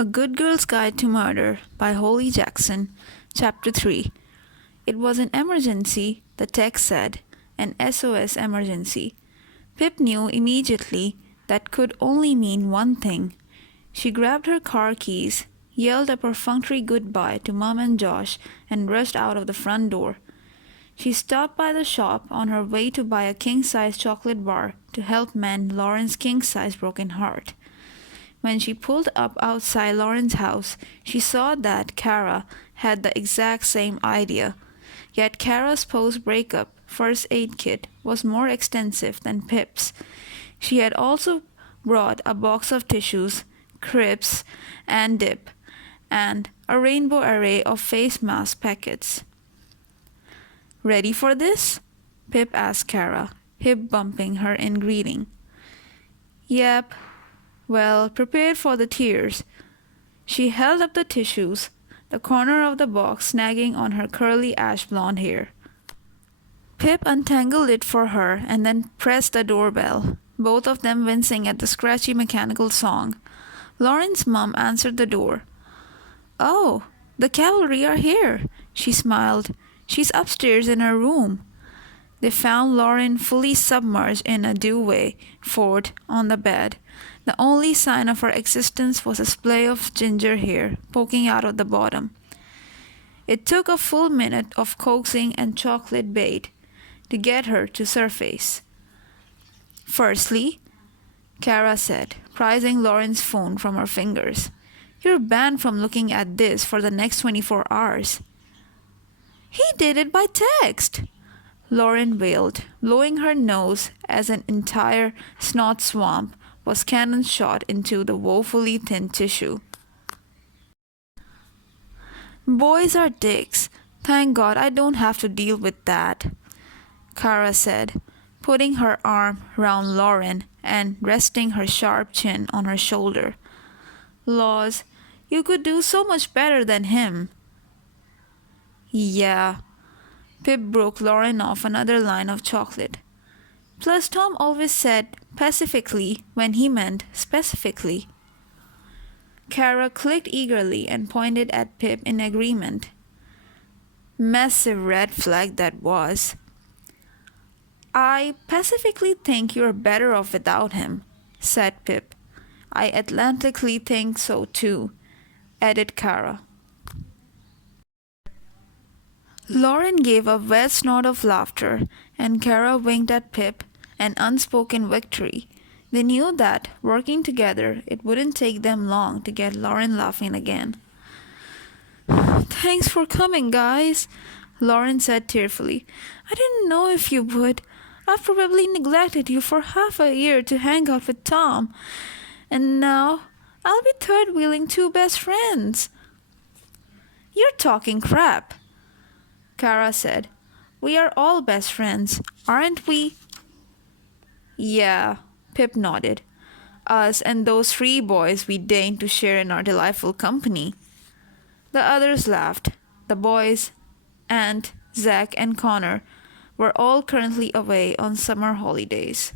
A Good Girl's Guide to Murder by Holly Jackson, Chapter 3. It was an emergency, the text said, an SOS emergency. Pip knew immediately that could only mean one thing. She grabbed her car keys, yelled a perfunctory goodbye to Mom and Josh, and rushed out of the front door. She stopped by the shop on her way to buy a king-size chocolate bar to help mend Lauren's king-size broken heart. When she pulled up outside Lauren's house, she saw that Kara had the exact same idea. Yet Kara's post-breakup first aid kit was more extensive than Pip's. She had also brought a box of tissues, crisps, and dip, and a rainbow array of face mask packets. "Ready for this?" Pip asked Kara, hip bumping her in greeting. "Yep. Well, prepared for the tears." She held up the tissues, the corner of the box snagging on her curly ash blonde hair. Pip untangled it for her and then pressed the doorbell, both of them wincing at the scratchy mechanical song. Lauren's mom answered the door. "Oh, the cavalry are here," she smiled. "She's upstairs in her room." They found Lauren fully submerged in a duvet fort on the bed. The only sign of her existence was a splay of ginger hair poking out of the bottom. It took a full minute of coaxing and chocolate bait to get her to surface. "Firstly," Kara said, prizing Lauren's phone from her fingers, "you're banned from looking at this for the next 24 hours. "He did it by text," Lauren wailed, blowing her nose as an entire snot swamp was cannon shot into the woefully thin tissue. "Boys are dicks. Thank God I don't have to deal with that," Kara said, putting her arm round Lauren and resting her sharp chin on her shoulder. "Laws, you could do so much better than him." "Yeah." Pip broke Lauren off another line of chocolate. "Plus Tom always said pacifically when he meant specifically." Kara clicked eagerly and pointed at Pip in agreement. Massive red flag that was. "I pacifically think you're better off without him," said Pip. "I atlantically think so too," added Kara. Lauren gave a wet snort of laughter, and Kara winked at Pip, an unspoken victory. They knew that, working together, it wouldn't take them long to get Lauren laughing again. "Thanks for coming, guys," Lauren said tearfully. "I didn't know if you would. I've probably neglected you for half a year to hang out with Tom, and now I'll be third-wheeling two best friends." "You're talking crap," Kara said. "We are all best friends, aren't we?" "Yeah," Pip nodded. "Us and those three boys we deigned to share in our delightful company." The others laughed. The boys, Ant, Zach, and Connor, were all currently away on summer holidays.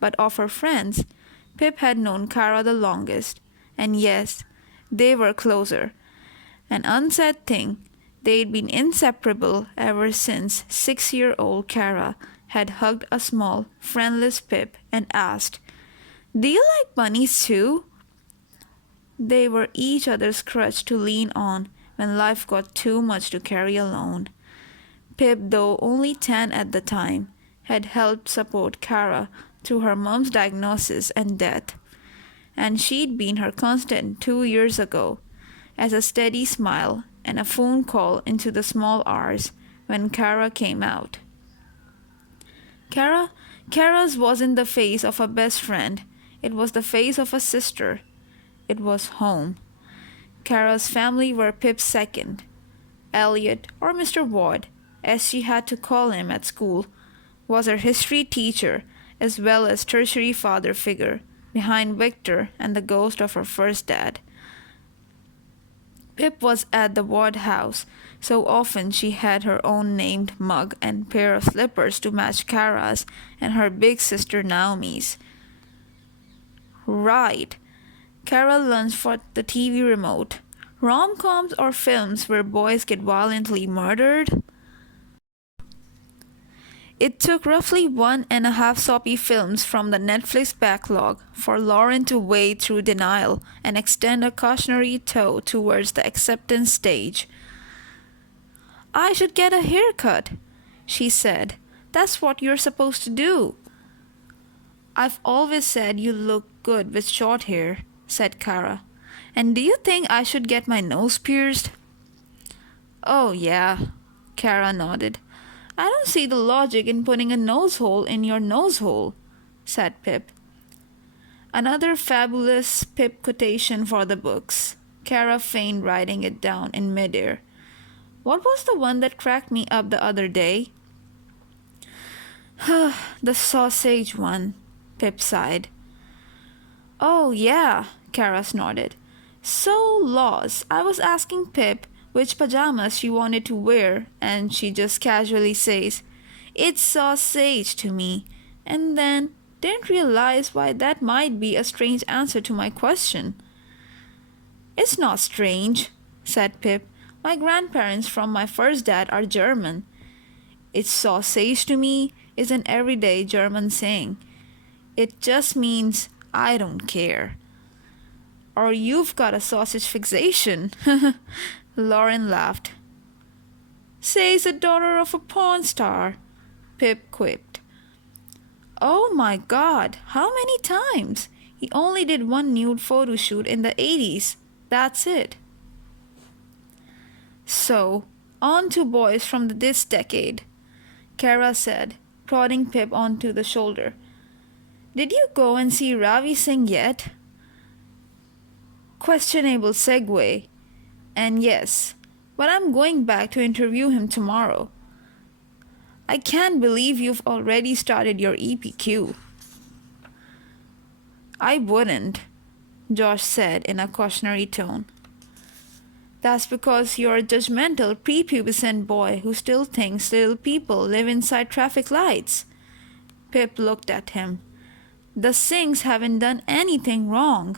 But of her friends, Pip had known Kara the longest, and yes, they were closer. An unsaid thing, they'd been inseparable ever since 6-year-old Kara had hugged a small, friendless Pip and asked, "Do you like bunnies too?" They were each other's crutch to lean on when life got too much to carry alone. Pip, though only 10 at the time, had helped support Kara through her mom's diagnosis and death, and she'd been her constant 2 years ago, as a steady smile and a phone call into the small hours when Kara came out. Kara's wasn't the face of a best friend, it was the face of a sister. It was home. Kara's family were Pip's second. Elliot, or Mr. Ward, as she had to call him at school, was her history teacher as well as tertiary father figure behind Victor and the ghost of her first dad. Pip was at the Ward house so often she had her own named mug and pair of slippers to match Kara's and her big sister Naomi's. Right. Carol lunged for the TV remote. Rom-coms or films where boys get violently murdered? It took roughly 1.5 soppy films from the Netflix backlog for Lauren to wade through denial and extend a cautionary toe towards the acceptance stage. "I should get a haircut," she said. "That's what you're supposed to do." "I've always said you look good with short hair," said Kara. "And do you think I should get my nose pierced?" "Oh, yeah," Kara nodded. "I don't see the logic in putting a nose hole in your nose hole," said Pip. Another fabulous Pip quotation for the books. Kara feigned writing it down in midair. "What was the one that cracked me up the other day?" "The sausage one," Pip sighed. "Oh, yeah," Kara snorted. "So, Laws, I was asking Pip which pajamas she wanted to wear, and she just casually says, 'It's sausage to me,' and then didn't realize why that might be a strange answer to my question." "It's not strange," said Pip. "My grandparents from my first dad are German. 'It's sausage to me' is an everyday German saying. It just means I don't care." "Or you've got a sausage fixation," Lauren laughed. "Says the daughter of a porn star," Pip quipped. "Oh my God, how many times? He only did one nude photo shoot in the 80s. That's it." "So, on to boys from this decade," Kara said, prodding Pip onto the shoulder. "Did you go and see Ravi Singh yet?" Questionable segue. "And yes, but I'm going back to interview him tomorrow." "I can't believe you've already started your EPQ." "I wouldn't," Josh said in a cautionary tone. "That's because you're a judgmental prepubescent boy who still thinks little people live inside traffic lights." Pip looked at him. "The Singhs haven't done anything wrong."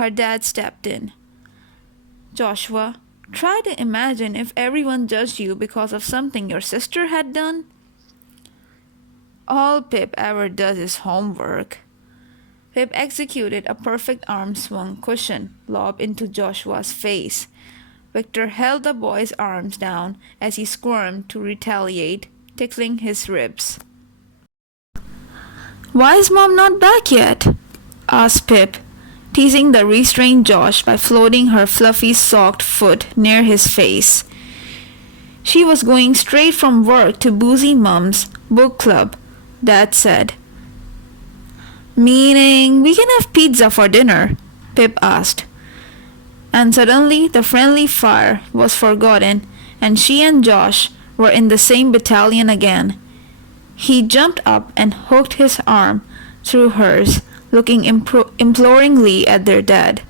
Her dad stepped in. "Joshua, try to imagine if everyone judged you because of something your sister had done." "All Pip ever does is homework." Pip executed a perfect arm swung cushion lob into Joshua's face. Victor held the boy's arms down as he squirmed to retaliate, tickling his ribs. "Why is Mom not back yet?" asked Pip, teasing the restrained Josh by floating her fluffy socked foot near his face. "She was going straight from work to Boozy Mom's book club," Dad said. "Meaning we can have pizza for dinner?" Pip asked. And suddenly the friendly fire was forgotten, and she and Josh were in the same battalion again. He jumped up and hooked his arm through hers, looking imploringly at their dad.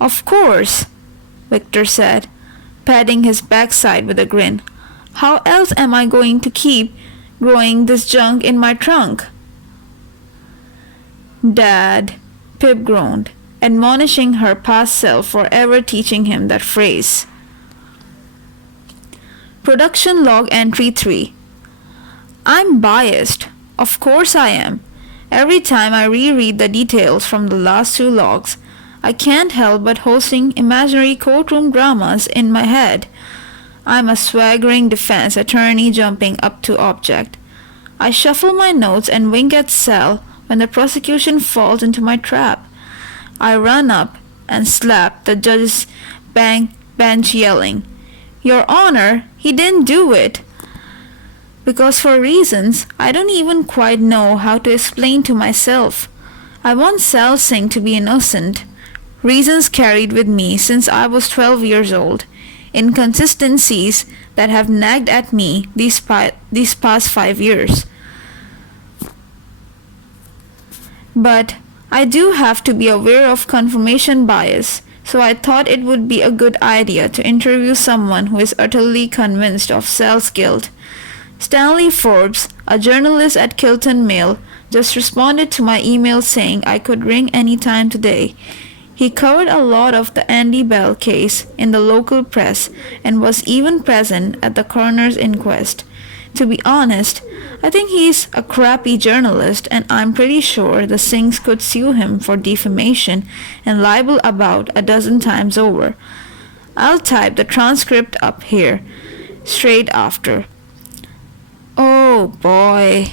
"Of course," Victor said, patting his backside with a grin. "How else am I going to keep growing this junk in my trunk?" "Dad," Pip groaned, admonishing her past self for ever teaching him that phrase. Production log entry 3. "I'm biased. Of course I am. Every time I reread the details from the last 2 logs, I can't help but hosting imaginary courtroom dramas in my head. I'm a swaggering defense attorney jumping up to object. I shuffle my notes and wink at Sal when the prosecution falls into my trap. I run up and slap the judge's bench yelling, 'Your Honor, he didn't do it!' Because for reasons I don't even quite know how to explain to myself, I want Sal Singh to be innocent. Reasons carried with me since I was 12 years old. Inconsistencies that have nagged at me these past 5 years. But I do have to be aware of confirmation bias, so I thought it would be a good idea to interview someone who is utterly convinced of Sal's guilt. Stanley Forbes, a journalist at Kilton Mail, Just responded to my email saying I could ring anytime today. He covered a lot of the Andy Bell case in the local press and was even present at the coroner's inquest. To be honest, I think he's a crappy journalist, and I'm pretty sure the Singhs could sue him for defamation and libel about a dozen times over. I'll type the transcript up here straight after. Oh boy.